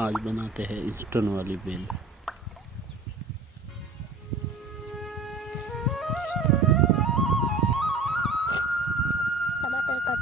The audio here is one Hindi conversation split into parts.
आज बनाते हैं इंस्टेंट वाली बेल। टमाटर कट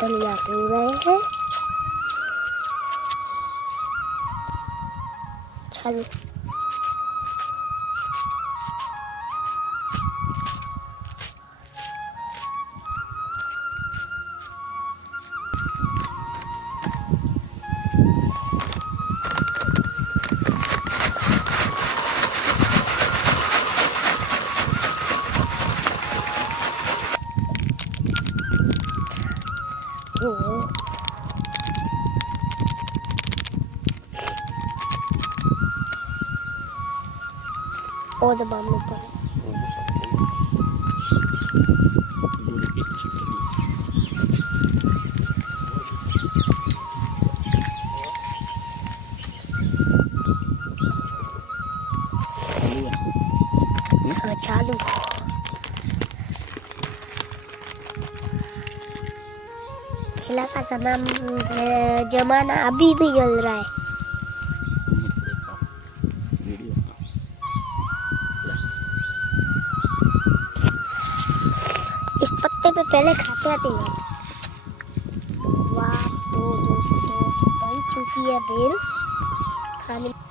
धनिया भून रहे हैं। चलो और दबाव ऊपर चालू। पहला का जमाना अभी भी चल रहा है। इस पत्ते पे पहले खाते थे हम। वाह तो दोस्तों बन चुकी है बेल खाने।